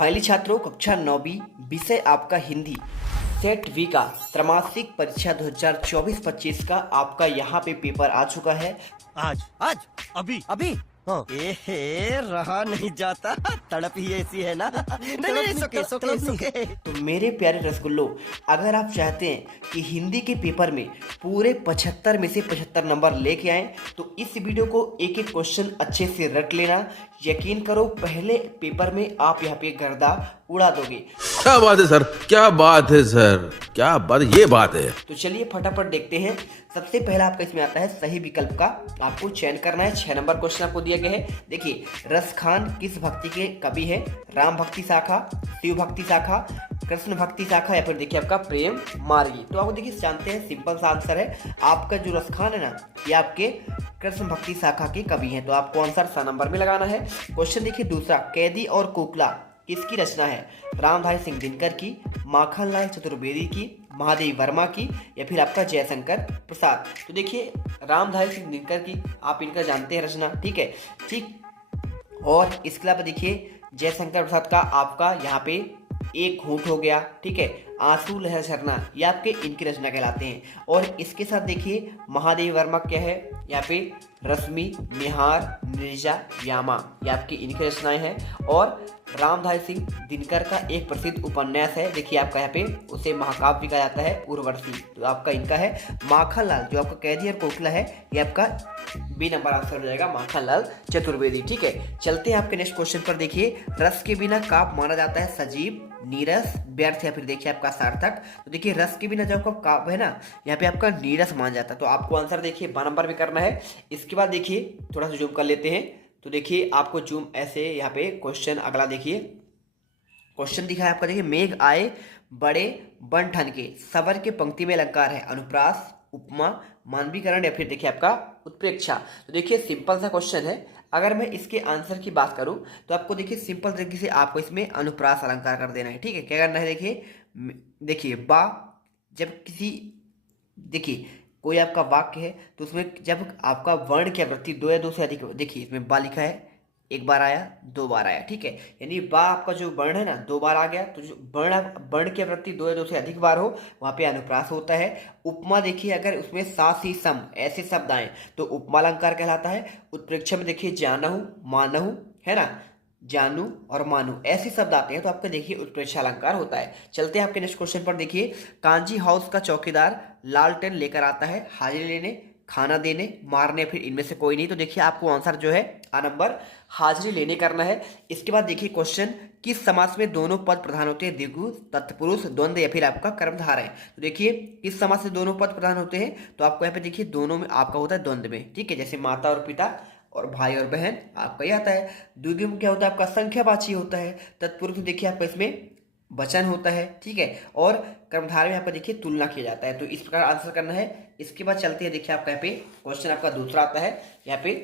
Finally छात्रों, कक्षा 9वीं विषय आपका हिंदी सेट वी का त्रैमासिक परीक्षा 2024-25 का आपका यहाँ पे पेपर आ चुका है। आज आज अभी अभी हाँ रहा नहीं जाता। तड़प ही ऐसी है ना। नहीं नहीं, तड़प सुके नहीं। सुके। तो मेरे प्यारे रसगुल्लो, अगर आप चाहते हैं कि हिंदी के पेपर में पूरे 75 में से 75 नंबर लेके आएं तो इस वीडियो को एक एक क्वेश्चन अच्छे से रट लेना। यकीन करो, पहले पेपर में आप यहाँ पे गर्दा उड़ा दोगे। क्या बात है सर, क्या बात है सर, क्या बात, ये बात है। तो चलिए फटाफट देखते हैं। सबसे पहला आपका इसमें आता है सही विकल्प का आपको चयन करना है। 6 नंबर क्वेश्चन आपको दिया गया है। देखिए, रस खान किस भक्ति के कवि है? राम भक्ति शाखा, शिव भक्ति शाखा, कृष्ण भक्ति शाखा, या फिर देखिए आपका प्रेम मार्गी। तो आपको देखिए जानते हैं, सिंपल सा आंसर है आपका जो रस खान है ना, ये आपके कृष्ण भक्ति शाखा के कवि हैं। तो आपको आंसर 6 नंबर में लगाना है। क्वेश्चन देखिए दूसरा, कैदी और कोकला किसकी रचना है? रामधारी सिंह दिनकर की, माखनलाल चतुर्वेदी की, महादेवी वर्मा की, या फिर आपका जयशंकर प्रसाद। तो देखिए, रामधारी सिंह दिनकर की आप इनका जानते हैं रचना, ठीक है, ठीक। और इसके अलावा देखिए जयशंकर प्रसाद का आपका यहाँ पे एक घूंट हो गया, ठीक है, आंसू लहर झरना, ये आपके इनकी रचना कहलाते हैं। और इसके साथ देखिए महादेवी वर्मा क्या है यहाँ पे? रश्मि, निहार, निर्जा, यामा, ये आपकी इनकी रचनाएं हैं। और रामधारी सिंह दिनकर का एक प्रसिद्ध उपन्यास है, देखिए आपका यहाँ पे उसे महाकाव्य भी कहा जाता है, उर्वशी। तो आपका इनका है। माखनलाल जो आपका कैदी और कोकिला है, ये आपका बी नंबर आंसर हो जाएगा, माखनलाल चतुर्वेदी, ठीक है। चलते हैं आपके नेक्स्ट क्वेश्चन पर। देखिए, रस के बिना काव्य माना जाता है सजीव, नीरस, व्यर्थ, या फिर देखिए आपका सार्थक। तो देखिए रस के बिना जो आपका काव्य है ना, यहाँ पे आपका नीरस माना जाता है। तो आपको आंसर देखिए 12 नंबर में करना है। इसके बाद देखिए थोड़ा सा जूम कर लेते हैं। तो देखिए आपको जूम ऐसे यहाँ पे क्वेश्चन अगला देखिए, क्वेश्चन दिखा है आपका, देखिए मेघ आए बड़े बन ठन के, सबर के पंक्ति में अलंकार है, अनुप्रास, उपमा, मानवीकरण, या फिर देखिए आपका उत्प्रेक्षा। तो देखिए सिंपल सा क्वेश्चन है। अगर मैं इसके आंसर की बात करूं तो आपको देखिए सिंपल तरीके से आपको इसमें अनुप्रास अलंकार कर देना है, ठीक है। क्या करना है? देखिए बा, जब किसी, देखिए कोई आपका वाक्य है तो उसमें जब आपका वर्ण की आवृत्ति 2 या 2 से अधिक, देखिए इसमें बा लिखा है, एक बार आया, 2 बार आया, ठीक है, यानी बा आपका जो वर्ण है ना 2 बार आ गया। तो जो वर्ण की आवृत्ति 2 या 2 से अधिक बार हो वहाँ पे अनुप्रास होता है। उपमा देखिए अगर उसमें सा सी सम ऐसे शब्द आए तो उपमा अलंकार कहलाता है। उत्प्रेक्षा में देखिए जानहु, मानहु, है ना, जानू और मानू ऐसे शब्द आते हैं तो आपका देखिए उत्प्रेक्षा अलंकार होता है। चलते हैं आपके नेक्स्ट क्वेश्चन पर। देखिए, कांजी हाउस का चौकीदार लालटेन लेकर आता है, हाजिरी लेने, खाना देने, मारने, फिर इनमें से कोई नहीं। तो देखिए आपको आंसर जो है आ नंबर हाजिरी लेने करना है। इसके बाद देखिए क्वेश्चन, किस समास में दोनों पद प्रधान होते हैं? द्विगु, तत्पुरुष, द्वंद्व, या फिर आपका कर्मधारय। तो देखिए किस समास में दोनों पद प्रधान होते हैं? तो आपको यहाँ पे देखिए दोनों में आपका होता है द्वंद्व में, ठीक है, जैसे माता और पिता और भाई और बहन आपका ये आता है। द्विगु में क्या होता है? आपका संख्यावाची होता है। तत्पुरुष में देखिए आपका इसमें वचन होता है, ठीक है। और कर्मधारय में आपका देखिए तुलना किया जाता है। तो इस प्रकार आंसर करना है। इसके बाद चलते हैं, देखिए आपका यहाँ पे क्वेश्चन आपका दूसरा आता है। यहाँ पे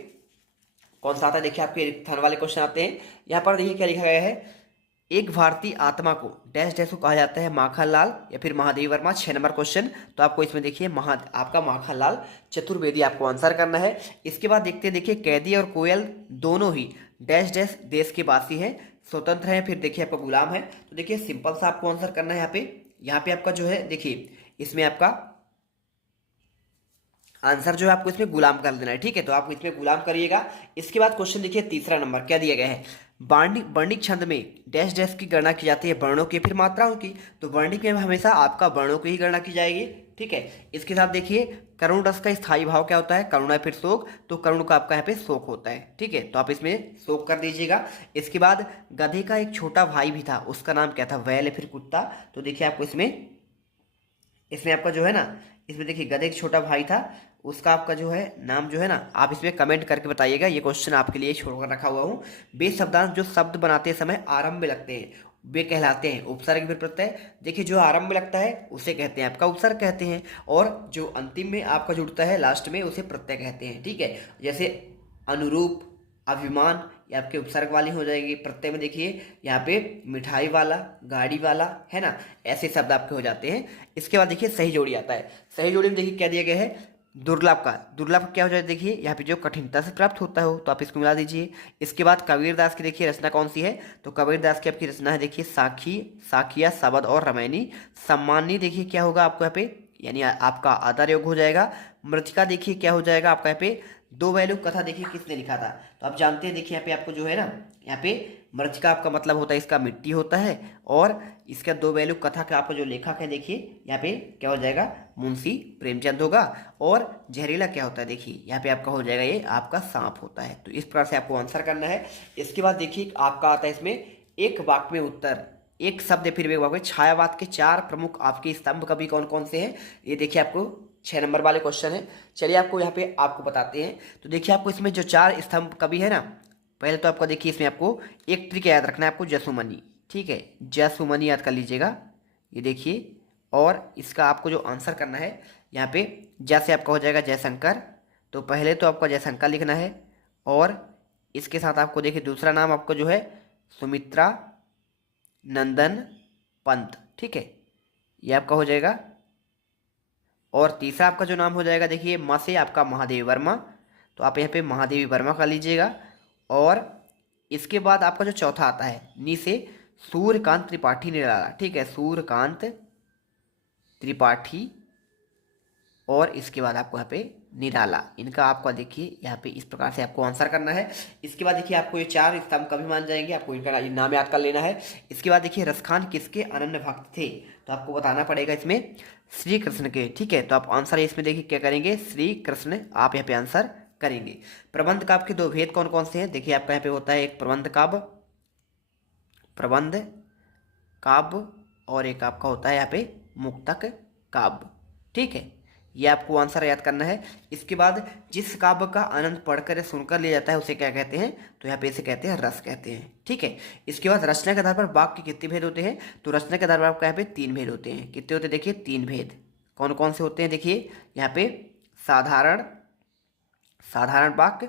कौन सा आता है? देखिए आपके रिक्तस्थान वाले क्वेश्चन आते हैं। यहाँ पर देखिए क्या लिखा गया है, एक भारतीय आत्मा को डैश डैश को कहा जाता है, माखनलाल या फिर महादेवी वर्मा। 6 number question. तो आपको इसमें देखिए आपका माखनलाल चतुर्वेदी आपको आंसर करना है। इसके बाद देखते हैं, देखिए कैदी और कोयल दोनों ही डैश डैश देश के वासी हैं, स्वतंत्र हैं, फिर देखिए आपका गुलाम है। तो देखिए सिंपल सा आपको आंसर करना है। यहाँ पे आपका जो है देखिए इसमें आपका आंसर जो है आपको इसमें गुलाम कर देना है, ठीक है। तो आप इसमें गुलाम करिएगा। इसके बाद क्वेश्चन देखिए तीसरा नंबर क्या दिया गया है, वर्णिक छंद में डैश डैश की गणना की जाती है, वर्णों की फिर मात्राओं की। तो वर्णिक में हमेशा आपका वर्णों की ही गणना की जाएगी, ठीक है। इसके साथ देखिए करुण रस का स्थायी भाव क्या होता है? करुणा फिर शोक, तो करुण का आपका यहाँ पे शोक होता है, ठीक है। तो आप इसमें शोक कर दीजिएगा। इसके बाद गधे का एक छोटा भाई भी था, उसका नाम क्या था? बैल फिर कुत्ता। तो देखिए आपको इसमें आपका जो है ना, इसमें देखिए गधे का छोटा भाई था, उसका आपका जो है नाम जो है ना, आप इसमें कमेंट करके बताइएगा। ये क्वेश्चन आपके लिए छोड़कर रखा हुआ हूँ। वे शब्दांश जो शब्द बनाते समय आरंभ में लगते हैं वे कहलाते हैं उपसर्ग फिर प्रत्यय। देखिए जो आरंभ में लगता है उसे कहते हैं आपका उपसर्ग कहते हैं, और जो अंतिम में आपका जुड़ता है लास्ट में उसे प्रत्यय कहते हैं, ठीक है। जैसे अनुरूप, अभिमान, ये आपके उपसर्ग वाली हो जाएगी। प्रत्यय में देखिए यहाँ पे मिठाई वाला, गाड़ी वाला, है ना, ऐसे शब्द आपके हो जाते हैं। इसके बाद देखिए सही जोड़ी आता है। सही जोड़ी में देखिए क्या दिया गया है, दुर्लभ क्या हो जाए देखिए यहाँ पे जो कठिनता से प्राप्त होता हो तो आप इसको मिला दीजिए। इसके बाद कबीरदास की देखिए रचना कौन सी है, तो कबीरदास की आपकी रचना है देखिए साखी, साखिया, शबद और रामायणी। सम्मानी देखिए क्या होगा आपको यहाँ पे, यानी आपका आदर योग हो जाएगा। मृतिका देखिए क्या हो जाएगा आपका यहाँ पे, दो वैल्यू कथा देखिए किसने लिखा था, तो आप जानते हैं देखिए यहाँ पे आपको जो है ना, यहाँ पे मृतिका आपका मतलब होता है इसका मिट्टी होता है, और इसका दो वैल्यू कथा का आपका जो लेखक है देखिए यहाँ पे क्या हो जाएगा, मुंशी प्रेमचंद होगा। और जहरीला क्या होता है देखिए यहाँ पे आपका हो जाएगा, ये आपका सांप होता है। तो इस प्रकार से आपको आंसर करना है। इसके बाद देखिए आपका आता है इसमें एक वाक्य में उत्तर, एक शब्द फिर एक वाक्य। छायावाद के चार प्रमुख आपके स्तंभ कवि कौन कौन से हैं, ये देखिए आपको 6 नंबर वाले क्वेश्चन है। चलिए आपको यहाँ पे आपको बताते हैं। तो देखिए आपको इसमें जो 4 स्तंभ कवि है ना, पहले तो आपको देखिए इसमें आपको एक ट्रिक याद रखना है आपको, जसुमनी, ठीक है, जसुमनी याद कर लीजिएगा, ये देखिए। और इसका आपको जो आंसर करना है यहाँ पे, जैसे आपका हो जाएगा जयशंकर, तो पहले तो आपका जयशंकर लिखना है, और इसके साथ आपको देखिए दूसरा नाम आपको जो है सुमित्रा नंदन पंत, ठीक है, ये आपका हो जाएगा। और तीसरा आपका जो नाम हो जाएगा देखिए माँ से आपका महादेवी वर्मा, तो आप यहाँ पे महादेवी वर्मा का लीजिएगा। और इसके बाद आपका जो चौथा आता है नी से सूर्यकांत त्रिपाठी निराला, ठीक है, सूर्यकांत त्रिपाठी, और इसके बाद आपको यहाँ पे निराला, इनका आपका देखिए यहाँ पे इस प्रकार से आपको आंसर करना है। इसके बाद देखिए आपको ये 4 स्तंभ कभी मान जाएंगे, आपको इनका नाम याद कर लेना है। इसके बाद देखिए रसखान किसके अनन्य भक्त थे, तो आपको बताना पड़ेगा इसमें श्री कृष्ण के, ठीक है। तो आप आंसर इसमें देखिए क्या करेंगे, श्री कृष्ण आप यहाँ पे आंसर करेंगे। प्रबंध काव्य के 2 भेद कौन कौन से हैं, देखिए आपका यहाँ पे होता है एक प्रबंध काव्य, और एक आपका होता है यहाँ पे मुक्तक काव्य, ठीक है, ये आपको आंसर याद करना है। इसके बाद जिस काव्य का आनंद पढ़कर या सुनकर लिया जाता है उसे क्या कहते हैं, तो यहाँ पे इसे कहते हैं रस कहते हैं, ठीक है। इसके बाद रचना के आधार पर वाक्य के कितने भेद होते हैं, तो रचना के आधार पर आपका यहाँ पे 3 भेद होते हैं। कितने होते हैं देखिए, 3 भेद। कौन कौन से होते हैं देखिए यहाँ पे, साधारण वाक्य,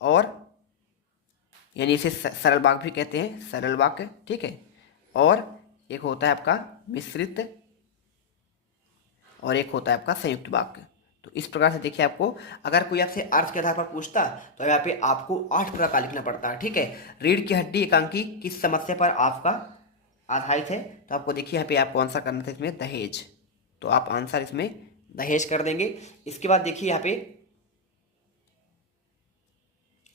और यानी इसे सरल वाक्य भी कहते हैं, सरल वाक्य, ठीक है, और एक होता है आपका मिश्रित, और एक होता है आपका संयुक्त वाक्य। तो इस प्रकार से देखिए आपको अगर कोई आपसे अर्थ के आधार पर पूछता तो यहाँ पे आपको 8 प्रकार का लिखना पड़ता है, ठीक है। रीढ़ की हड्डी एकांकी किस समस्या पर आपका आधारित है, तो आपको देखिए यहाँ पे आपको आंसर करना था इसमें दहेज, तो आप आंसर इसमें दहेज कर देंगे। इसके बाद देखिए यहाँ पे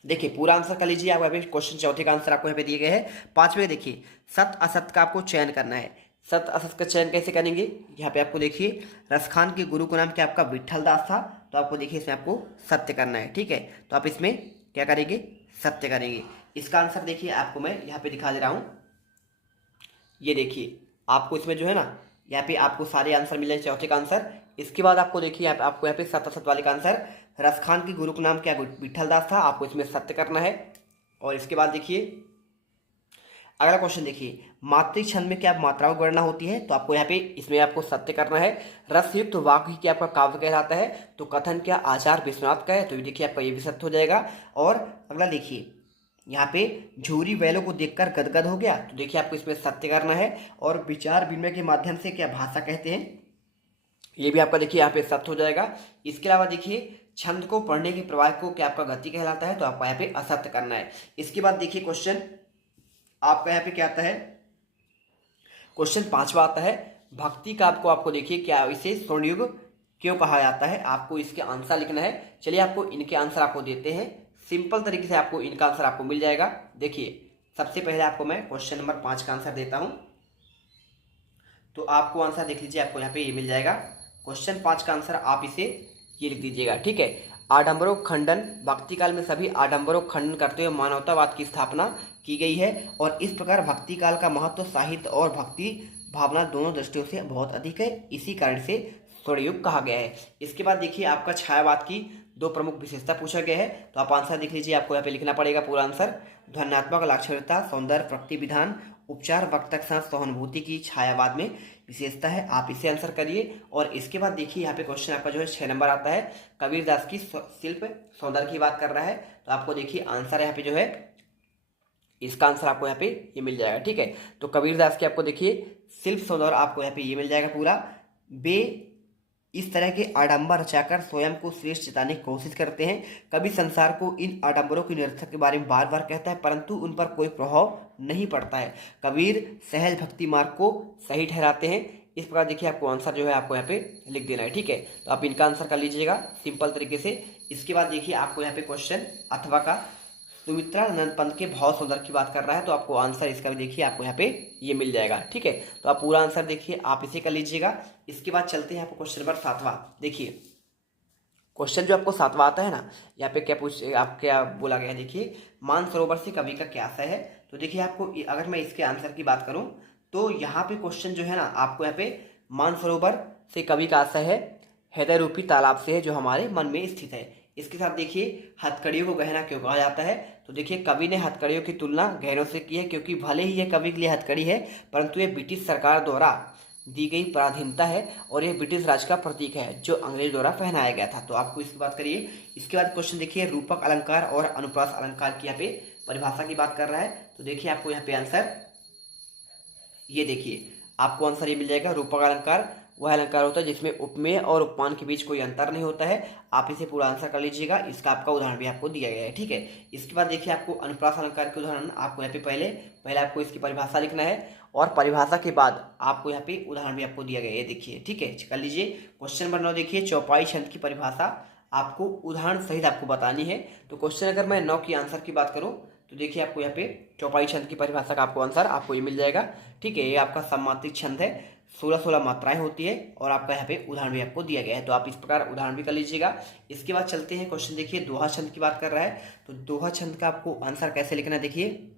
देखिए पूरा आंसर कर लीजिए। आप क्वेश्चन चौथे का आंसर आपको यहाँ पे दिए गए हैं। 5वें देखिए सत्य असत्य का आपको चयन करना है। सत्य असत्य का चयन कैसे करेंगे, यहाँ पे आपको देखिए रसखान के गुरु का नाम क्या आपका विट्ठल दास था, तो आपको देखिए इसमें आपको सत्य करना है, ठीक है। तो आप इसमें क्या करेंगे, सत्य करेंगे। इसका आंसर देखिए आपको मैं यहाँ पे दिखा दे रहा हूँ, ये देखिए आपको इसमें जो है ना यहाँ पे आपको सारे आंसर मिल जाए चौथे का आंसर। इसके बाद आपको देखिए आपको यहाँ पे सत्य असत्य वाले का आंसर, रसखान के गुरु का नाम क्या विट्ठल दास था, आपको इसमें सत्य करना है। और इसके बाद देखिए अगला क्वेश्चन देखिए मातृ छंद में क्या मात्राओं की गणना होती है, तो आपको यहाँ पे इसमें आपको सत्य करना है। रसयुक्त वाक्य क्या आपका काव्य कहलाता है, तो कथन क्या आचार्य विश्वनाथ का है, तो देखिए आपका ये भी सत्य हो जाएगा। और अगला देखिए यहाँ पे झूरी बैलों को देखकर गदगद हो गया, तो देखिए आपको इसमें सत्य करना है। और विचार विनिमय के माध्यम से क्या भाषा कहते हैं, ये भी आपका देखिए यहाँ पे सत्य हो जाएगा। इसके अलावा देखिए छंद को पढ़ने के प्रवाह को क्या आपका गति कहलाता है, तो आपको यहाँ पे असत्य करना है। इसके बाद देखिए क्वेश्चन आपका यहाँ पे क्या आता है, क्वेश्चन 5वां आता है भक्ति का आपको देखिए क्या इसे स्वर्णयुग क्यों कहा जाता है, आपको इसके आंसर लिखना है। चलिए आपको इनके आंसर आपको देते हैं, सिंपल तरीके से आपको इनका आंसर आपको मिल जाएगा। देखिए सबसे पहले आपको मैं क्वेश्चन नंबर 5 का आंसर देता हूं, तो आपको आंसर देख लीजिए, आपको यहाँ पे ये मिल जाएगा। क्वेश्चन 5 का आंसर आप इसे ये लिख दीजिएगा, ठीक है। आडंबरों खंडन, भक्ति काल में सभी आडंबरों खंडन करते हुए मानवतावाद की स्थापना की गई है, और इस प्रकार भक्ति काल का महत्व साहित्य और भक्ति भावना दोनों दृष्टियों से बहुत अधिक है, इसी कारण से स्वर्णयुग कहा गया है। इसके बाद देखिए आपका छायावाद की 2 प्रमुख विशेषता पूछा गया है, तो आप आंसर देख लीजिए, आपको यहाँ पे लिखना पड़ेगा पूरा आंसर। ध्वन्यात्मक लाक्षणिकता, सौंदर्य, प्रकृति विधान, उपचार, वक्त के साथ सहानुभूति की छायावाद में विशेषता है, आप इसे आंसर करिए। और इसके बाद देखिए यहाँ पे क्वेश्चन आपका जो है 6 नंबर आता है, कबीरदास की शिल्प सौंदर्य की बात कर रहा है, तो आपको देखिए आंसर यहाँ पे जो है इसका आंसर आपको यहाँ पे ये मिल जाएगा, ठीक है। तो कबीरदास की आपको देखिए शिल्प सौंदर्य आपको यहाँ पे ये मिल जाएगा पूरा। इस तरह के आडंबर रचाकर स्वयं को श्रेष्ठ जताने की कोशिश करते हैं। कवि संसार को इन आडंबरों की निरर्थक के बारे में बार बार कहता है, परंतु उन पर कोई प्रभाव नहीं पड़ता है। कबीर सहज भक्ति मार्ग को सही ठहराते हैं। इस प्रकार देखिए आपको आंसर जो है आपको यहाँ पे लिख देना है, ठीक है। तो आप इनका आंसर कर लीजिएगा सिंपल तरीके से। इसके बाद देखिए आपको यहाँ पे क्वेश्चन अथवा का सुमित्रानंद पंत के भाव सौंदर्य की बात कर रहा है, तो आपको आंसर इसका भी देखिए आपको यहाँ पे ये मिल जाएगा, ठीक है। तो आप पूरा आंसर देखिए, आप इसे कर लीजिएगा। इसके बाद चलते हैं आपको क्वेश्चन नंबर 7वां। देखिए क्वेश्चन जो आपको 7वां आता है ना, यहाँ पे क्या आप क्या बोला गया है, देखिए मानसरोवर से कवि का क्या आशय है। तो देखिए आपको अगर मैं इसके आंसर की बात करूँ तो यहाँ पे क्वेश्चन जो है ना आपको यहाँ पे मानसरोवर से कवि का आशय है हृदय रूपी तालाब से है जो हमारे मन में स्थित है। इसके साथ देखिए हथकड़ियों को गहना क्यों कहा जाता है। तो देखिए कवि ने हथकड़ियों की तुलना गहनों से की है, क्योंकि भले ही यह कवि के लिए हथकड़ी है, परंतु ये ब्रिटिश सरकार द्वारा दी गई पराधीनता है और यह ब्रिटिश राज का प्रतीक है जो अंग्रेज द्वारा पहनाया गया था। तो आपको इसकी बात करिए। इसके बाद क्वेश्चन देखिए रूपक अलंकार और अनुप्रास अलंकार की यहाँ पे परिभाषा की बात कर रहा है। तो देखिए आपको यहाँ पे आंसर ये देखिए आपको आंसर ये मिल जाएगा। रूपक अलंकार वह अलंकार होता है जिसमें उपमेय और उपमान के बीच कोई अंतर नहीं होता है। आप इसे पूरा आंसर कर लीजिएगा। इसका आपका उदाहरण भी आपको दिया गया है, ठीक है। इसके बाद देखिए आपको अनुप्रास अलंकार के उदाहरण आपको यहाँ पे पहले आपको इसकी परिभाषा लिखना है और परिभाषा के बाद आपको यहाँ पे उदाहरण भी आपको दिया गया है, देखिए, ठीक है। कर लीजिए क्वेश्चन नंबर 9 देखिए चौपाई छंद की परिभाषा आपको उदाहरण सहित आपको बतानी है। तो क्वेश्चन अगर मैं 9 की आंसर की बात करूँ तो देखिए आपको यहाँ पे चौपाई छंद की परिभाषा का आपको आंसर आपको ये मिल जाएगा, ठीक है। ये आपका सममात्रिक छंद है, 16 मात्राएं होती है और आपका यहाँ पे उदाहरण भी आपको दिया गया है। तो आप इस प्रकार उदाहरण भी कर लीजिएगा। इसके बाद चलते हैं क्वेश्चन देखिए दोहा छंद की बात कर रहा है। तो दोहा छंद का आपको आंसर कैसे लिखना है, देखिए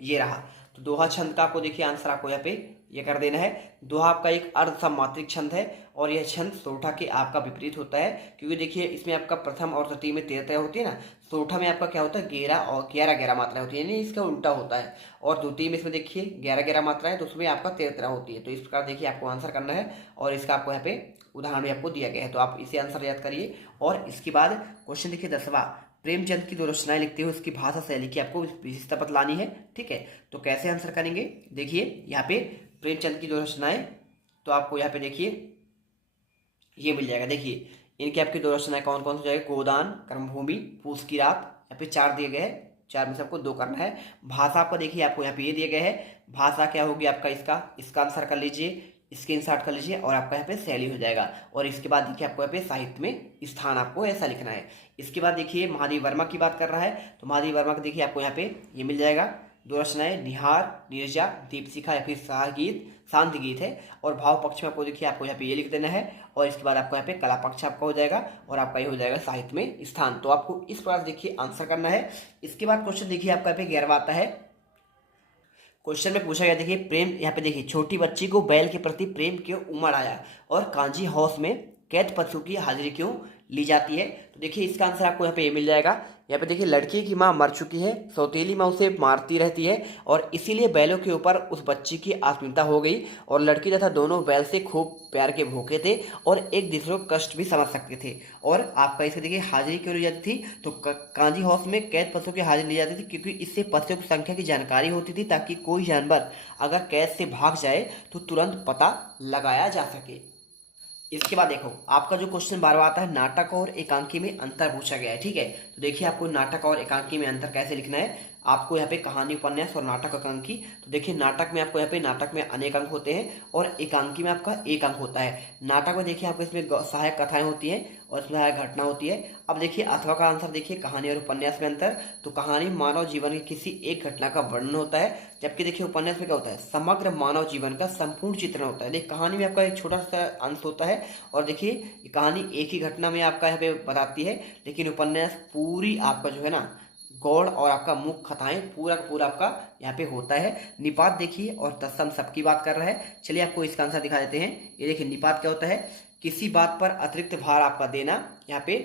ये रहा। तो दोहा छंद का आपको देखिए आंसर आपको यहाँ पे ये कर देना है। दोहा आपका एक अर्ध सममात्रिक छंद है और यह छंद सोरठा के आपका विपरीत होता है, क्योंकि देखिए इसमें आपका प्रथम और तृतीय में 13 होती है ना। सोरठा में आपका क्या होता है 11 और 11 मात्राएं होती है, यानी इसका उल्टा होता है। और द्वितीय में इसमें देखिए 11 मात्राएं, तो उसमें आपका 13 होती है। तो इस प्रकार देखिए आपको आंसर करना है और इसका आपको यहाँ पे उदाहरण भी आपको दिया गया है। तो आप इसे आंसर याद करिए। और इसके बाद क्वेश्चन देखिए 10वां प्रेमचंद की 2 रचनाएं लिखते हुए उसकी भाषा शैली की आपको विशेषता बतलानी है, ठीक है। तो कैसे आंसर करेंगे, देखिए यहाँ पे प्रेमचंद की 2 रचनाएं, तो आपको यहाँ पे देखिए ये मिल जाएगा। देखिए इनकी आपकी 2 रचनाएं कौन कौन सी जाएगी, गोदान, कर्मभूमि, पूस की रात। यहाँ पे 4 दिए गए हैं, 4 में से आपको 2 करना है। भाषा आपको देखिए आपको यहाँ पे ये दिए गए है। भाषा क्या होगी आपका, इसका आंसर कर लीजिए, स्क्रीनशॉट कर लीजिए और आपका यहाँ पे शैली हो जाएगा। और इसके बाद देखिए आपको यहाँ पे साहित्य में स्थान आपको ऐसा लिखना है। इसके बाद देखिए महादेव वर्मा की बात कर रहा है। तो महादेव वर्मा का देखिए आपको यहाँ पे ये मिल जाएगा 2 रचनाएं, निहार, नीरजा, दीपशिखा या फिर शांति गीत है। और भाव पक्ष में आपको देखिए आपको यहाँ पे ये लिख देना है और इसके बाद आपको यहाँ पे कला पक्ष आपका हो जाएगा और आपका ये हो जाएगा साहित्य में स्थान। तो आपको इस प्रकार देखिए आंसर करना है। इसके बाद क्वेश्चन देखिए आपका यहाँ पे 11वां आता है। क्वेश्चन में पूछा गया देखिए प्रेम, यहाँ पे देखिए छोटी बच्ची को बैल के प्रति प्रेम क्यों उमड़ आया और कांजी हाउस में कैद पशु की हाजिरी क्यों ली जाती है। तो देखिए इसका आंसर आपको यहाँ पे ये मिल जाएगा। यहाँ पे देखिए लड़की की माँ मर चुकी है, सौतेली माँ उसे मारती रहती है और इसीलिए बैलों के ऊपर उस बच्ची की आत्मीयता हो गई और लड़की तथा दोनों बैल से खूब प्यार के भूखे थे और एक दूसरे को कष्ट भी समझ सकते थे। और आपका इसमें देखिए हाजिरी क्यों ली जाती थी, तो कांजी हाउस में कैद पशुओं की हाजिरी ली जाती थी क्योंकि इससे पशुओं की संख्या की जानकारी होती थी ताकि कोई जानवर अगर कैद से भाग जाए तो तुरंत पता लगाया जा सके। इसके बाद देखो आपका जो क्वेश्चन 12वां आता है नाटक और एकांकी में अंतर पूछा गया है, ठीक है। तो देखिए आपको नाटक और एकांकी में अंतर कैसे लिखना है। आपको यहाँ पे कहानी, उपन्यास और नाटक एकांकी। तो देखिए नाटक में आपको यहाँ पे नाटक में अनेक अंक होते हैं और एकांकी में आपका 1 अंक होता है। नाटक में देखिए आपको इसमें सहायक कथाएं होती हैं और इसमें सहायक घटना होती है। अब देखिए अथवा का आंसर देखिए कहानी और उपन्यास में अंतर। तो कहानी मानव जीवन की किसी एक घटना का वर्णन होता है, जबकि देखिए उपन्यास में क्या होता है समग्र मानव जीवन का संपूर्ण चित्रण होता है। देखिए कहानी में आपका एक छोटा सा अंश होता है और देखिए कहानी एक ही घटना में आपका यहाँ पे बताती है, लेकिन उपन्यास पूरी आपका जो है ना गौड़ और आपका मुख्य कथाएं पूरा का पूरा आपका यहाँ पे होता है। निपात देखिए और तत्सम सबकी बात कर रहा है। चलिए आपको इसका आंसर दिखा देते हैं। ये देखिए निपात क्या होता है, किसी बात पर अतिरिक्त भार आपका देना। यहाँ पे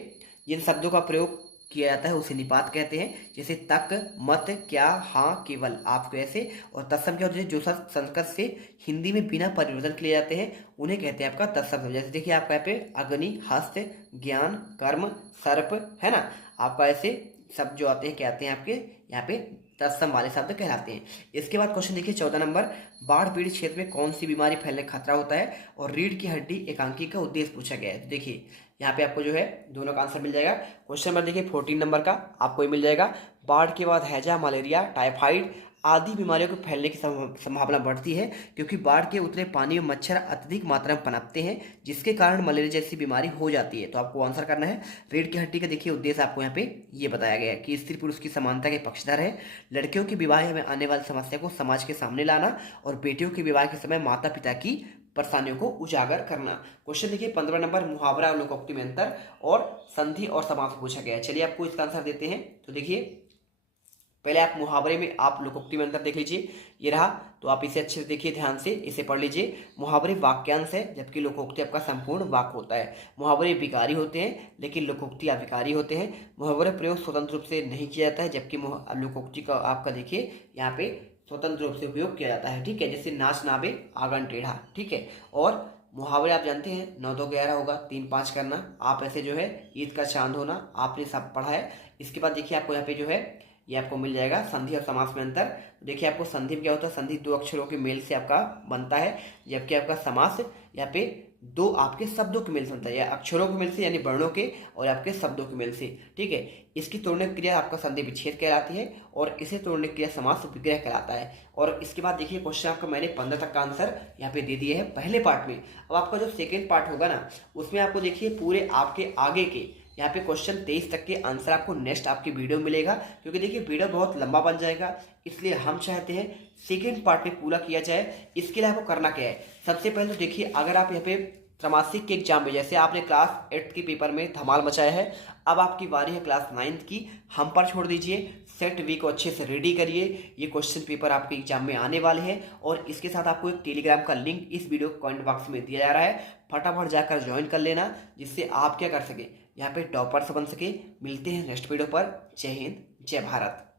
जिन शब्दों का प्रयोग किया जाता है उसे निपात कहते हैं, जैसे तक, मत, क्या, हाँ, केवल, आपको ऐसे। और तत्सम क्या होता है, जो शब्द संस्कृत से हिंदी में बिना परिवर्तन किए जाते हैं उन्हें कहते हैं आपका तत्सम। जैसे देखिए आपका यहाँ पे अग्नि, हस्त, ज्ञान, कर्म, सर्प है ना, आपका ऐसे शब्द जो आते हैं क्या आते हैं आपके यहाँ पे तत्सम वाले शब्द कहलाते हैं। इसके बाद क्वेश्चन देखिए 14 नंबर, बाढ़ पीड़ित क्षेत्र में कौन सी बीमारी फैलने का खतरा होता है और रीढ़ की हड्डी एकांकी का उद्देश्य पूछा गया है। देखिए यहाँ पे आपको जो है दोनों का आंसर मिल जाएगा। क्वेश्चन नंबर देखिए 14 नंबर का आपको ये मिल जाएगा, बाढ़ के बाद हैजा, मलेरिया, टाइफाइड आदि बीमारियों को फैलने की संभावना बढ़ती है क्योंकि बाढ़ के उतरे पानी में मच्छर अत्यधिक मात्रा में पनपते हैं जिसके कारण मलेरिया जैसी बीमारी हो जाती है। तो आपको आंसर करना है रीढ़ की हड्डी का। देखिए उद्देश्य आपको यहाँ पे ये बताया गया है कि स्त्री पुरुष की समानता के पक्षधर है, लड़कियों के विवाह में आने वाली समस्या को समाज के सामने लाना और बेटियों के विवाह के समय माता पिता की परेशानियों को उजागर करना। क्वेश्चन देखिए 15 नंबर, मुहावरा और लोकोक्ति में अंतर और संधि और समास पूछा गया है। चलिए आपको इसका आंसर देते हैं। तो देखिए पहले आप मुहावरे में आप लोकोक्ति में अंतर देख लीजिए, ये रहा, तो आप इसे अच्छे से देखिए, ध्यान से इसे पढ़ लीजिए। मुहावरे वाक्यांश है जबकि लोकोक्ति आपका संपूर्ण वाक्य होता है। मुहावरे विकारी होते हैं लेकिन लोकोक्ति अविकारी होते हैं। मुहावरे प्रयोग स्वतंत्र रूप से नहीं किया जाता है जबकि लोकोक्ति का आपका देखिए यहाँ पे स्वतंत्र रूप से उपयोग किया जाता है। ठीक है, जैसे नाच नाबे आंगन टेढ़ा। ठीक है, और मुहावरे आप जानते हैं 9 2 11 होगा, 3 5 करना, आप ऐसे जो है ईद का चांद होना, आपने सब पढ़ा है। इसके बाद देखिए आपको यहाँ पे जो है ये आपको मिल जाएगा संधि और समास में अंतर। देखिए आपको संधि में क्या होता है, संधि 2 अक्षरों के मेल से आपका बनता है जबकि आपका समास यहाँ पे 2 आपके शब्दों के मेल से बनता है, या अक्षरों के मेल से यानी वर्णों के और आपके शब्दों के मेल से। ठीक है, इसकी तोड़ने की क्रिया आपका संधि विच्छेद कहलाती है और इसे तोड़ने की क्रिया समास विग्रह कहलाता है। और इसके बाद देखिए क्वेश्चन आपका मैंने 15 तक का आंसर यहाँ पे दे दिए है पहले पार्ट में। अब आपका जो सेकेंड पार्ट होगा ना उसमें आपको देखिए पूरे आपके आगे के यहाँ पे क्वेश्चन 23 तक के आंसर आपको नेक्स्ट आपकी वीडियो में मिलेगा, क्योंकि देखिए वीडियो बहुत लंबा बन जाएगा, इसलिए हम चाहते हैं सेकेंड पार्ट में पूरा किया जाए। इसके लिए आपको करना क्या है, सबसे पहले तो देखिए अगर आप यहाँ पे त्रैमासिक के एग्जाम में, जैसे आपने क्लास 8 के पेपर में धमाल मचाया है, अब आपकी बारी है क्लास 9 की, हम पर छोड़ दीजिए। सेट वी को अच्छे से रेडी करिए, ये क्वेश्चन पेपर आपके एग्जाम में आने वाले हैं। और इसके साथ आपको एक टेलीग्राम का लिंक इस वीडियो कमेंट बॉक्स में दिया जा रहा है, फटाफट जाकर ज्वाइन कर लेना जिससे आप क्या कर सके, यहाँ पे टॉपर्स बन सके। मिलते हैं नेक्स्ट वीडियो पर। जय हिंद, जय भारत।